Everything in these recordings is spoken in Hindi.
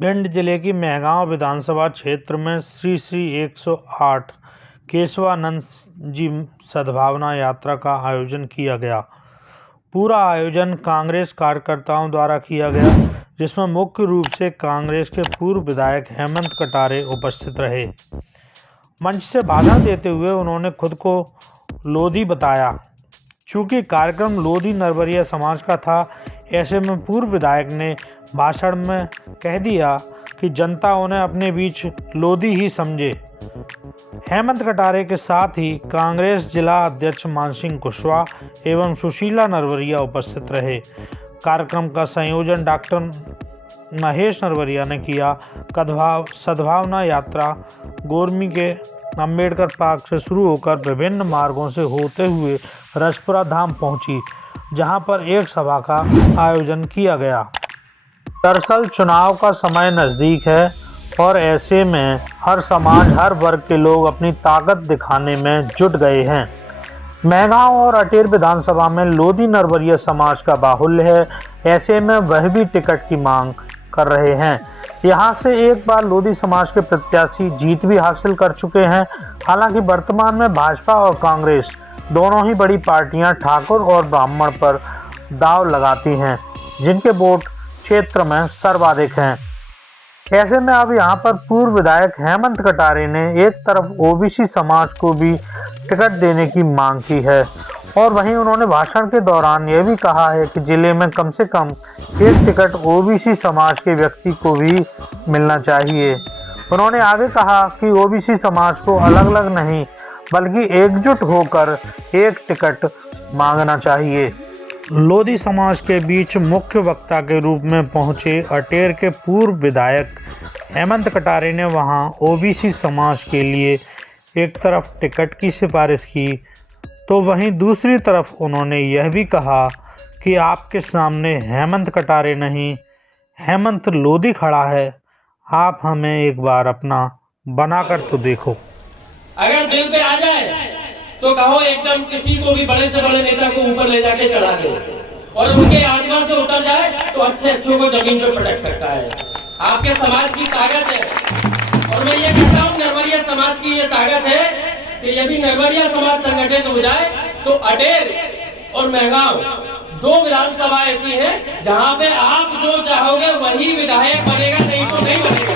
भिंड जिले की मेहगांव विधानसभा क्षेत्र में श्री श्री 108 केशवानंद जी सद्भावना यात्रा का आयोजन किया गया। पूरा आयोजन कांग्रेस कार्यकर्ताओं द्वारा किया गया, जिसमें मुख्य रूप से कांग्रेस के पूर्व विधायक हेमंत कटारे उपस्थित रहे। मंच से भाषण देते हुए उन्होंने खुद को लोधी बताया। चूंकि कार्यक्रम लोधी नरवरिया समाज का था, ऐसे में पूर्व विधायक ने भाषण में कह दिया कि जनता उन्हें अपने बीच लोधी ही समझे। हेमंत कटारे के साथ ही कांग्रेस जिला अध्यक्ष मानसिंह कुशवाहा एवं सुशीला नरवरिया उपस्थित रहे। कार्यक्रम का संयोजन डॉक्टर महेश नरवरिया ने किया। सद्भावना यात्रा गोरमी के अंबेडकर पार्क से शुरू होकर विभिन्न मार्गों से होते हुए रजपुरा धाम पहुंची, जहां पर एक सभा का आयोजन किया गया। दरअसल चुनाव का समय नज़दीक है और ऐसे में हर समाज, हर वर्ग के लोग अपनी ताकत दिखाने में जुट गए हैं। मेहगांव और अटेर विधानसभा में लोधी नरवरिया समाज का बाहुल्य है, ऐसे में वह भी टिकट की मांग कर रहे हैं। यहां से एक बार लोधी समाज के प्रत्याशी जीत भी हासिल कर चुके हैं। हालांकि वर्तमान में भाजपा और कांग्रेस दोनों ही बड़ी पार्टियां ठाकुर और ब्राह्मण पर दांव लगाती हैं, जिनके वोट क्षेत्र में सर्वाधिक हैं। ऐसे में अब यहां पर पूर्व विधायक हेमंत कटारे ने एक तरफ ओबीसी समाज को भी टिकट देने की मांग की है और वहीं उन्होंने भाषण के दौरान यह भी कहा है कि जिले में कम से कम एक टिकट ओबीसी समाज के व्यक्ति को भी मिलना चाहिए। उन्होंने आगे कहा कि ओबीसी समाज को अलग अलग नहीं बल्कि एकजुट होकर एक टिकट मांगना चाहिए। लोधी समाज के बीच मुख्य वक्ता के रूप में पहुंचे अटेर के पूर्व विधायक हेमंत कटारे ने वहां ओबीसी समाज के लिए एक तरफ टिकट की सिफारिश की, तो वहीं दूसरी तरफ उन्होंने यह भी कहा कि आपके सामने हेमंत कटारे नहीं, हेमंत लोधी खड़ा है। आप हमें एक बार अपना बनाकर तो देखो। अगर दिल पे आ जाए तो कहो एकदम किसी को भी बड़े से बड़े नेता को ऊपर ले जाके चढ़ा दे और उनके आत्मा से उतर जाए तो अच्छों को जमीन पर पटक सकता है। आपके समाज की ताकत है और मैं ये कहता हूँ नरवरिया समाज की ये ताकत है कि यदि नरवरिया समाज संगठित हो जाए तो अटेर और मेहगांव दो विधानसभा ऐसी हैं जहां पे आप जो चाहोगे वही विधायक बनेगा, नहीं तो नहीं बनेगा।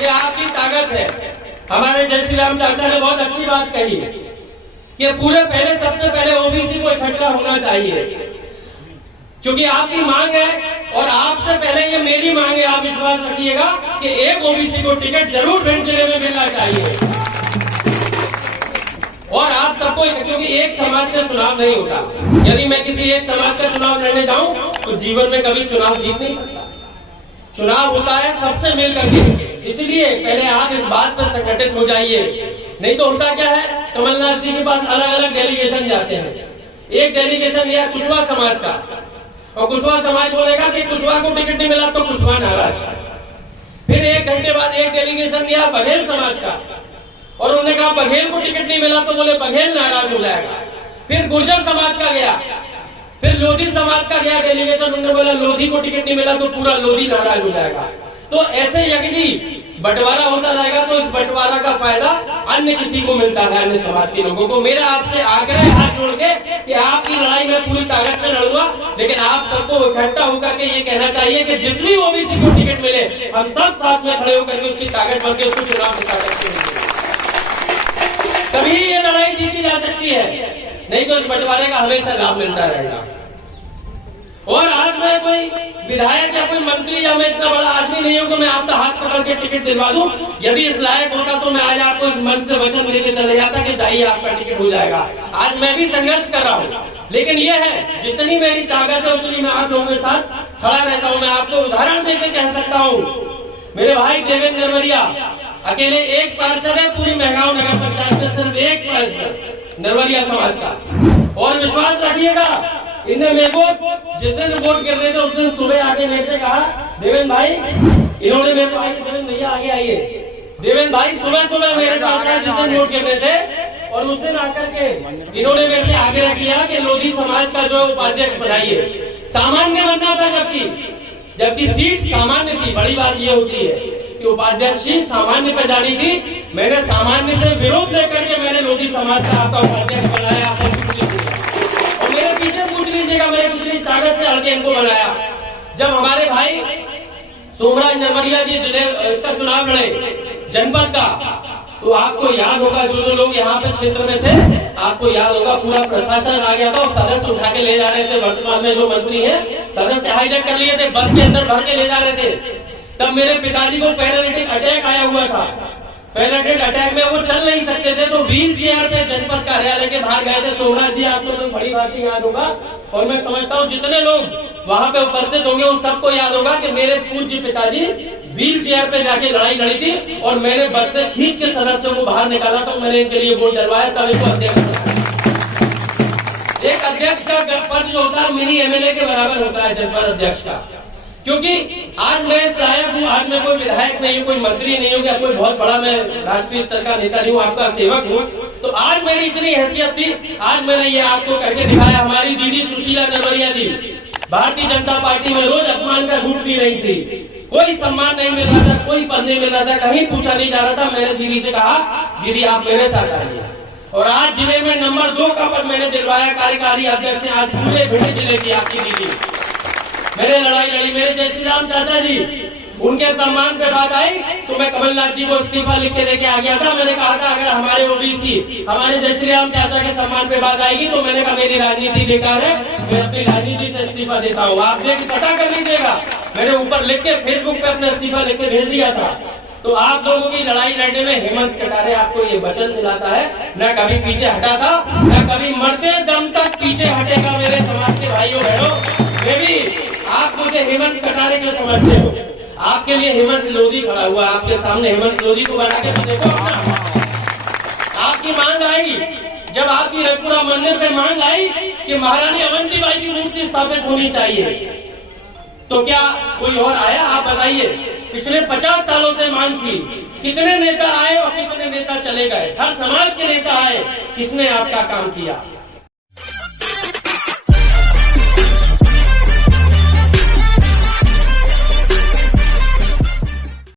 ये आपकी ताकत है। हमारे जय श्री राम चाचा ने बहुत अच्छी बात कही कि सबसे पहले ओबीसी को इकट्ठा होना चाहिए, क्योंकि आपकी मांग है और आपसे पहले ये मेरी मांग है। आप विश्वास रखिएगा कि एक ओबीसी को टिकट जरूर भिंड जिले में मिलना चाहिए और आप सबको, क्योंकि एक समाज से चुनाव नहीं होता। यदि मैं किसी एक समाज का चुनाव लड़ने जाऊं तो जीवन में कभी चुनाव जीत नहीं सकता। चुनाव होता है सबसे मिल करके, इसलिए पहले आप इस बात पर संगठित हो जाइए। नहीं तो उनका क्या है, कमलनाथ जी के पास अलग अलग डेलीगेशन जाते हैं। एक डेलीगेशन लिया कुशवाहा समाज का और कुशवाहा समाज बोलेगा कि कुशवाहा को टिकट नहीं मिला तो कुशवाहा नाराज। फिर एक घंटे बाद एक डेलीगेशन लिया बघेल समाज का और उन्होंने कहा बघेल को टिकट नहीं मिला तो बोले बघेल नाराज हो जाएगा। फिर गुर्जर समाज का गया, फिर लोधी समाज का गया डेलीगेशन, उन्होंने बोला लोधी को टिकट नहीं मिला तो पूरा लोधी नाराज हो जाएगा। तो ऐसे यदि बंटवारा होता रहेगा तो इस बंटवारा का फायदा अन्य किसी को मिलता है, अन्य समाज के लोगों को। मेरा आपसे आग्रह हाथ जोड़ के कि आपकी लड़ाई में पूरी ताकत से लड़ूंगा, लेकिन आप सबको इकट्ठा होकर के ये कहना चाहिए कि जिस भी ओबीसी को टिकट मिले हम सब साथ में खड़े होकर के उसकी ताकत बन के उसको चुनाव जिता सकते हैं। तभी ये लड़ाई जीती जा सकती है, नहीं तो इस बंटवारे का हमेशा लाभ मिलता रहेगा। और आज मैं कोई विधायक या कोई मंत्री या मैं इतना बड़ा आदमी नहीं हूं कि मैं आपका हाथ पकड़ के टिकट दिलवा दूं। यदि इस लायक होता तो मैं आज आपको इस मन से वचन लेके चले जाता कि जाइए आपका टिकट हो जाएगा। आज मैं भी संघर्ष कर रहा हूं, लेकिन ये है जितनी मेरी ताकत है उतनी मैं आप लोगों के साथ खड़ा रहता हूं। मैं आपको उदाहरण देकर कह सकता हूं, मेरे भाई देवेंद्र नरवरिया अकेले एक पार्षद है पूरी मेहगांव नगर पंचायत में, सिर्फ एक पार्षद नरवरिया समाज का। और विश्वास रखिएगा, इन्हें मेरे को जिस दिन वोट कर रहे थे उस दिन सुबह आके मेरे से कहा देवेंद्र भाई, इन्होंने मेरे को देवेंद्र भैया आगे आइए, देवेंद्र भाई सुबह मेरे पास आए जिस दिन वोट कर रहे थे और उस दिन आकर के इन्होंने मेरे से आग्रह किया कि लोधी समाज का जो उपाध्यक्ष बनाइए। सामान्य बनना था, जबकि जबकि सीट सामान्य थी। बड़ी बात ये होती है कि उपाध्यक्ष ही सामान्य पे जानी थी। मैंने सामान्य से विरोध लेकर के मैंने लोधी समाज का आपका उपाध्यक्ष बनाया। और मेरे पीछे पूछ लीजिएगा मैंने कितनी ताकत से हल्के इनको बनाया। जब हमारे भाई सोमराज नरवरिया जी इसका चुनाव लड़े जनपद का, तो आपको याद होगा जो लोग यहाँ पे क्षेत्र में थे, आपको याद होगा पूरा प्रशासन आ गया था और सदस्य उठा के ले जा रहे थे। वर्तमान में जो मंत्री हैं सदस्य हाईजैक कर लिए थे, बस के अंदर भर के ले जा रहे थे। तब मेरे पिताजी को पैरालिटिक अटैक आया हुआ था। पैरालिटिक अटैक में वो चल नहीं सकते थे, तो व्हील चेयर पे जनपद कार्यालय के बाहर गए थे। सोमराज जी आपको तो बड़ी बात याद होगा, और मैं समझता हूँ जितने लोग वहां पे उपस्थित होंगे उन सबको याद होगा कि मेरे पूज्य पिताजी व्हील चेयर पे जाके लड़ाई लड़ी थी और मैंने बस से खींच के सदस्यों को बाहर निकाला था। मैंने इनके लिए वोट डलवाया, तब इनको अध्यक्ष बनाया। एक अध्यक्ष का पद जो होता है मिनी एमएलए के बराबर होता है जनपद अध्यक्ष का। क्योंकि आज मैं इस लायक हूँ, आज मैं कोई विधायक नहीं हूँ, कोई मंत्री नहीं हूँ, या कोई बहुत बड़ा मैं राष्ट्रीय स्तर का नेता नहीं हूँ, आपका सेवक हूँ। तो आज मेरी इतनी हैसियत थी, आज मैंने ये आपको करके दिखाया। हमारी दीदी सुशीला नरवरिया जी भारतीय जनता पार्टी में रोज अपमान का घूट पी रही थी। कोई सम्मान नहीं मिल रहा था, कोई पद नहीं मिल रहा था, कहीं पूछा नहीं जा रहा था। मैंने दीदी से कहा दीदी आप मेरे साथ आइए, और आज जिले में नंबर 2 का पद मैंने दिलवाया। कार्यकारी अध्यक्ष आज पूरे भिंड जिले की आपकी दीदी मैंने लड़ाई लड़ी। मेरे जय श्री राम चाचा जी, उनके सम्मान पे बात आई तो मैं कमलनाथ जी को इस्तीफा लिख के लेके आ गया था। मैंने कहा था अगर हमारे ओबीसी हमारे जय श्री राम चाचा के सम्मान पे बात आएगी तो मैंने कहा मेरी राजनीति बेकार है, मैं अपनी राजनीति से इस्तीफा देता हूँ। आप देख पता कर लीजिएगा, मैंने ऊपर लिख के फेसबुक पे अपना इस्तीफा लिख के भेज दिया था। तो आप लोगों की लड़ाई लड़ने में हेमंत कटारे आपको ये वचन दिलाता है, न कभी पीछे हटा था, न कभी मरते दम तक पीछे हटेगा। मेरे समाज के भाइयों बहनों, मैं भी आप मुझे हेमंत कटारे क्यों समझते हो? आपके लिए हेमंत लोधी खड़ा हुआ, आपके सामने हेमंत लोधी को बना के देखो अपना। आपकी मांग आई, जब आपकी रजपुरा मंदिर पे मांग आई कि महारानी अवंतीबाई की मूर्ति स्थापित होनी चाहिए, तो क्या कोई और आया? आप बताइए। पिछले 50 सालों से मांग थी, कितने नेता आए और कितने नेता चले गए, हर समाज के नेता आए, किसने आपका काम किया?